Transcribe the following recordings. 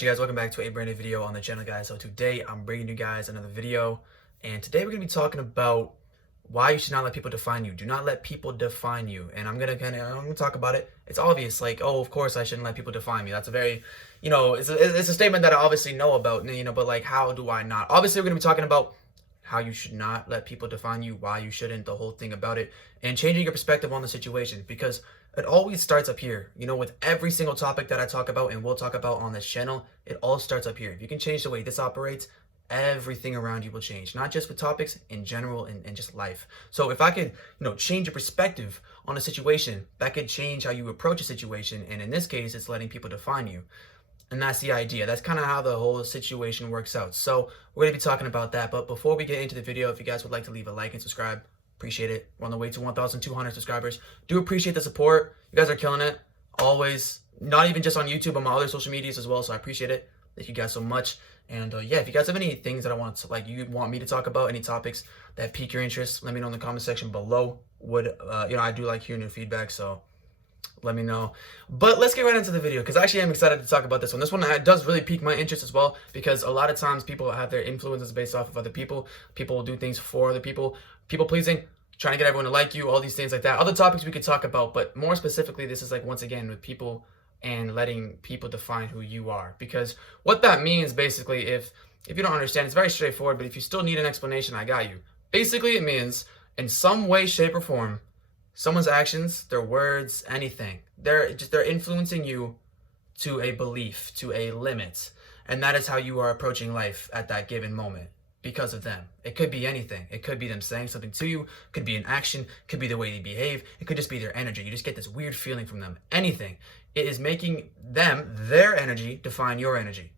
Alright, you guys, welcome back to a brand new video on the channel, guys. So today I'm bringing you guys another video, and today we're going to be talking about why you should not let people define you. Do not let people define you. And I'm gonna talk about it. It's obvious, like, oh, of course I shouldn't let people define me. That's a very, it's a statement that I obviously know about, but like, how do I not? Obviously, we're going to be talking about how you should not let people define you, why you shouldn't, the whole thing about it, and changing your perspective on the situation, because it always starts up here. With every single topic that I talk about and we'll talk about on this channel, it all starts up here. If you can change the way this operates, everything around you will change, not just with topics, in general, and just life. So if I could, change your perspective on a situation, that could change how you approach a situation, and in this case, it's letting people define you. And that's the idea. That's kind of how the whole situation works out. So we're going to be talking about that. But before we get into the video, if you guys would like to leave a like and subscribe, appreciate it. We're on the way to 1,200 subscribers. Do appreciate the support. You guys are killing it. Always. Not even just on YouTube, but my other social medias as well. So I appreciate it. Thank you guys so much. And yeah, if you guys have any things that you want me to talk about, any topics that pique your interest, let me know in the comment section below. I do like hearing your feedback, so let me know. But let's get right into the video, because actually I'm excited to talk about this one. This one does really pique my interest as well, because a lot of times people have their influences based off of other people. People will do things for other people. People pleasing, trying to get everyone to like you, all these things like that. Other topics we could talk about, but more specifically, this is like, once again, with people and letting people define who you are. Because what that means, basically, if you don't understand, it's very straightforward, but if you still need an explanation, I got you. Basically, it means, in some way, shape, or form, someone's actions, their words, anything, they're influencing you to a belief, to a limit. And that is how you are approaching life at that given moment, because of them. It could be anything. It could be them saying something to you, could be an action, could be the way they behave, it could just be their energy. You just get this weird feeling from them. Anything. It is making them, their energy, define your energy.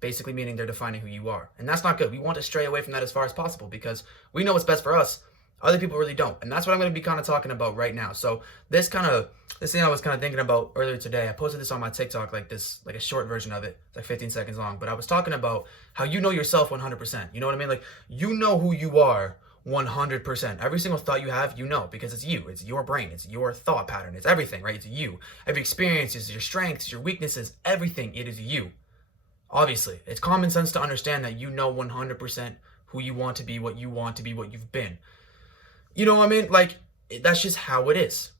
Basically meaning they're defining who you are. And that's not good. We want to stray away from that as far as possible, because we know what's best for us. Other people really don't. And that's what I'm going to be kind of talking about right now. So this thing I was kind of thinking about earlier today, I posted this on my TikTok, like a short version of it. It's like 15 seconds long. But I was talking about how you know yourself 100%. You know what I mean? Like, you know who you are 100%. Every single thought you have, because it's you. It's your brain. It's your thought pattern. It's everything, right? It's you. Every experience is your strengths, your weaknesses, everything. It is you. Obviously, it's common sense to understand that you know 100% who you want to be, what you've been. You know what I mean? Like, that's just how it is.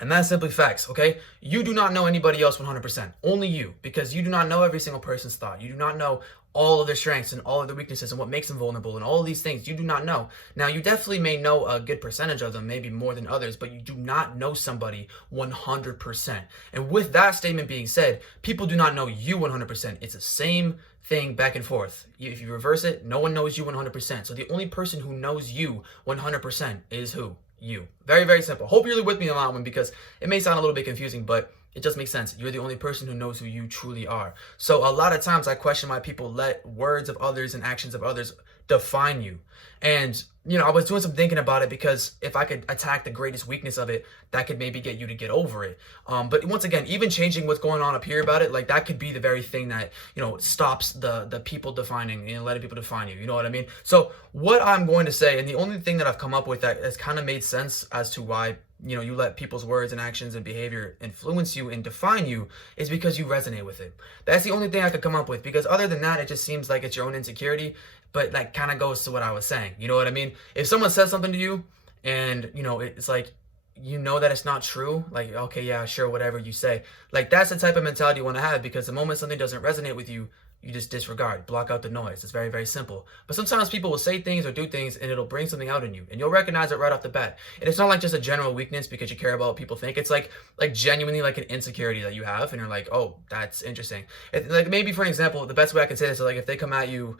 And that's simply facts, okay? You do not know anybody else 100%. Only you. Because you do not know every single person's thought. You do not know all of their strengths and all of their weaknesses and what makes them vulnerable and all of these things. You do not know. Now, you definitely may know a good percentage of them, maybe more than others, but you do not know somebody 100%. And with that statement being said, people do not know you 100%. It's the same thing back and forth. If you reverse it, no one knows you 100%. So the only person who knows you 100% is who? You. Very, very simple. Hope you're really with me on that one, because it may sound a little bit confusing, but it just makes sense. You're the only person who knows who you truly are. So a lot of times I question why people let words of others and actions of others define you. And, I was doing some thinking about it, because if I could attack the greatest weakness of it, that could maybe get you to get over it. But once again, even changing what's going on up here about it, like, that could be the very thing that, stops the people defining, letting people define you. You know what I mean? So what I'm going to say, and the only thing that I've come up with that has kind of made sense as to why, you let people's words and actions and behavior influence you and define you, is because you resonate with it. That's the only thing I could come up with, because other than that, it just seems like it's your own insecurity. But that kind of goes to what I was saying. You know what I mean? If someone says something to you and, it's like, that it's not true, like, okay, yeah, sure, whatever you say. Like, that's the type of mentality you want to have, because the moment something doesn't resonate with you, you just disregard, block out the noise. It's very, very simple. But sometimes people will say things or do things, and it'll bring something out in you, and you'll recognize it right off the bat. And it's not like just a general weakness because you care about what people think. It's like genuinely like an insecurity that you have, and you're like, oh, that's interesting. Like, maybe for an example, the best way I can say this is, like, if they come at you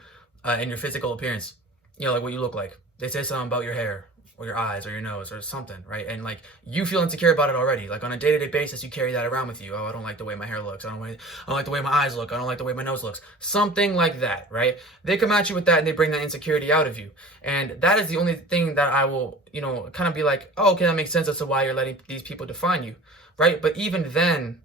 in your physical appearance, like what you look like, they say something about your hair or your eyes or your nose or something, right? And like, you feel insecure about it already. Like, on a day-to-day basis, you carry that around with you. Oh, I don't like the way my hair looks. I don't like the way my eyes look. I don't like the way my nose looks. Something like that, right? They come at you with that, and they bring that insecurity out of you. And that is the only thing that I will, kind of be like, oh, okay, that makes sense as to why you're letting these people define you, right? But even then,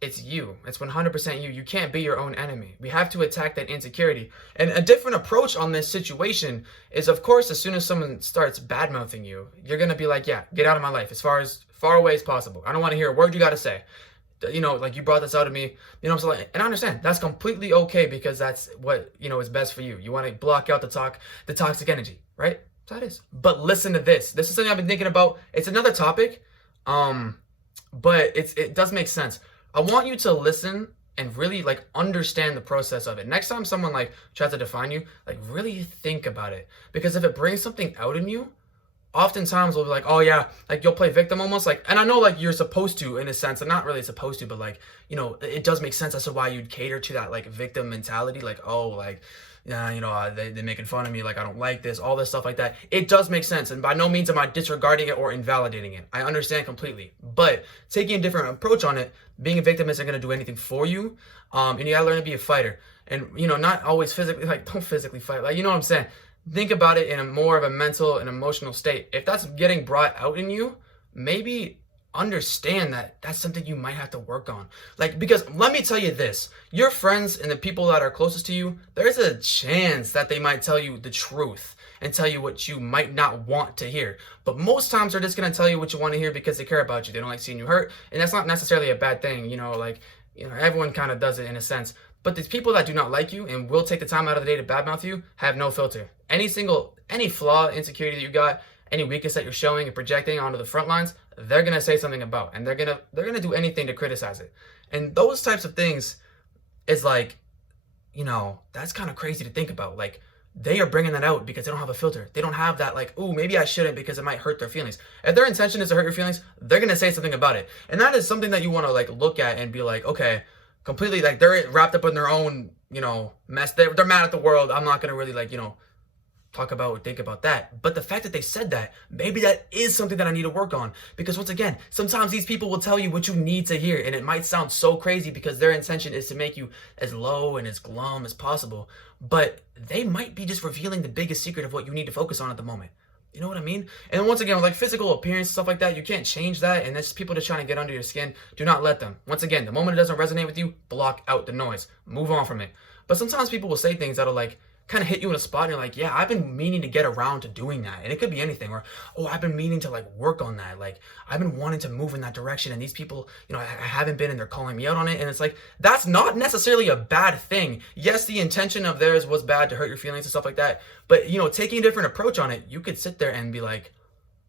it's you. It's 100% you. You can't be your own enemy. We have to attack that insecurity. And a different approach on this situation is, of course, as soon as someone starts bad-mouthing you, you're going to be like, yeah, get out of my life as far away as possible. I don't want to hear a word you got to say. you know, like you brought this out of me, you know, so like, and I understand that's completely okay because that's what, you know, is best for you. You want to block out the toxic energy, right? So that is. But listen to this. This is something I've been thinking about. It's another topic, but it does make sense. I want you to listen and really like understand the process of it. Next time someone like tries to define you, like really think about it. Because if it brings something out in you, oftentimes we'll be like, oh yeah, like you'll play victim almost like, and I know like you're supposed to in a sense, and not really supposed to, but like, you know, it does make sense as to why you'd cater to that like victim mentality. Like, oh, like, yeah, you know, they're making fun of me. Like, I don't like this, all this stuff like that. It does make sense. And by no means am I disregarding it or invalidating it. I understand completely, but taking a different approach on it, being a victim isn't going to do anything for you. And you gotta learn to be a fighter and, you know, not always physically, like don't physically fight. Like, you know what I'm saying? Think about it in a more of a mental and emotional state. If that's getting brought out in you, maybe understand that that's something you might have to work on. Like, because let me tell you this, your friends and the people that are closest to you, there's a chance that they might tell you the truth and tell you what you might not want to hear. But most times they're just going to tell you what you want to hear because they care about you. They don't like seeing you hurt. And that's not necessarily a bad thing. You know, like, you know, everyone kind of does it in a sense. But these people that do not like you and will take the time out of the day to badmouth you have no filter. Any flaw, insecurity that you got, any weakness that you're showing and projecting onto the front lines, they're gonna say something about, and they're gonna do anything to criticize it. And those types of things is like, you know, that's kind of crazy to think about. Like, they are bringing that out because they don't have a filter. They don't have that like, ooh, maybe I shouldn't because it might hurt their feelings. If their intention is to hurt your feelings, they're gonna say something about it. And that is something that you want to like look at and be like, okay, completely like they're wrapped up in their own, you know, mess. They're mad at the world. I'm not gonna really like, you know, talk about or think about that. But the fact that they said that, maybe that is something that I need to work on. Because once again, sometimes these people will tell you what you need to hear, and it might sound so crazy because their intention is to make you as low and as glum as possible. But they might be just revealing the biggest secret of what you need to focus on at the moment. You know what I mean? And once again, with like physical appearance, stuff like that, you can't change that. And that's people just trying to get under your skin. Do not let them. Once again, the moment it doesn't resonate with you, block out the noise. Move on from it. But sometimes people will say things that'll like kind of hit you in a spot and you're like, yeah, I've been meaning to get around to doing that. And it could be anything. Or, oh, I've been meaning to like work on that. Like, I've been wanting to move in that direction. And these people, you know, I haven't been, and they're calling me out on it. And it's like, that's not necessarily a bad thing. Yes, the intention of theirs was bad to hurt your feelings and stuff like that. But, you know, taking a different approach on it, you could sit there and be like,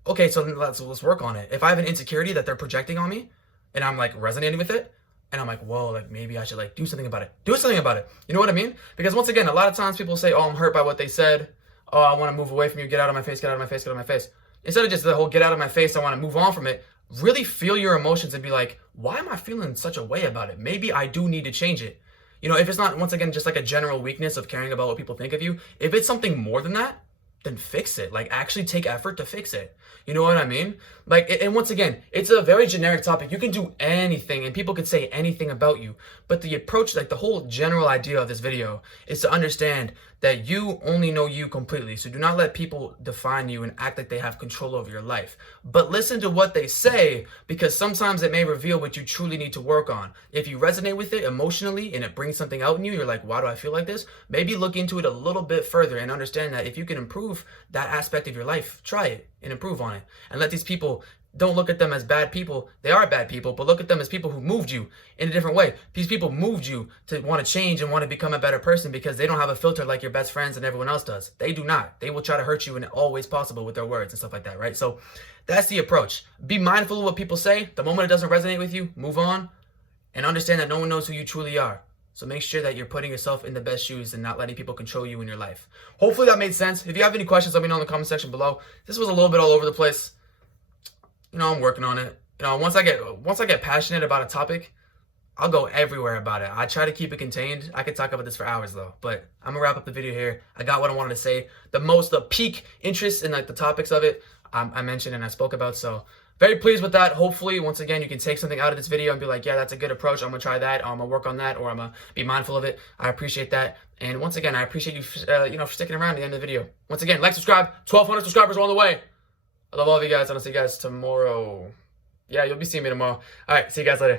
okay, so let's work on it. If I have an insecurity that they're projecting on me and I'm like resonating with it, and I'm like, whoa, like maybe I should like do something about it. Do something about it. You know what I mean? Because once again, a lot of times people say, oh, I'm hurt by what they said. Oh, I want to move away from you. Get out of my face, get out of my face, get out of my face. Instead of just the whole get out of my face, I want to move on from it. Really feel your emotions and be like, why am I feeling such a way about it? Maybe I do need to change it. You know, if it's not, once again, just like a general weakness of caring about what people think of you, if it's something more than that, then fix it. Like, actually take effort to fix it. You know what I mean? Like, and once again, it's a very generic topic. You can do anything and people could say anything about you. But the approach, like the whole general idea of this video is to understand that you only know you completely. So do not let people define you and act like they have control over your life. But listen to what they say, because sometimes it may reveal what you truly need to work on. If you resonate with it emotionally and it brings something out in you, you're like, why do I feel like this? Maybe look into it a little bit further and understand that if you can improve that aspect of your life, try it and improve on it. And let these people, don't look at them as bad people. They are bad people, but look at them as people who moved you in a different way. These people moved you to want to change and want to become a better person because they don't have a filter like your best friends and everyone else does. They do not. They will try to hurt you in all ways possible with their words and stuff like that, right? So that's the approach. Be mindful of what people say. The moment it doesn't resonate with you, move on and understand that no one knows who you truly are. So make sure that you're putting yourself in the best shoes and not letting people control you in your life. Hopefully that made sense. If you have any questions, let me know in the comment section below. This was a little bit all over the place. You know, I'm working on it. You know, once I get passionate about a topic, I'll go everywhere about it. I try to keep it contained. I could talk about this for hours though, but I'm gonna wrap up the video here. I got what I wanted to say. The peak interest in like the topics of it, I mentioned and I spoke about. So very pleased with that. Hopefully, once again, you can take something out of this video and be like, yeah, that's a good approach. I'm gonna try that. I'm gonna work on that, or I'm gonna be mindful of it. I appreciate that. And once again, I appreciate you, for sticking around to the end of the video. Once again, like, subscribe. 1,200 subscribers are on the way. I love all of you guys, and I'll see you guys tomorrow. Yeah, you'll be seeing me tomorrow. All right, see you guys later.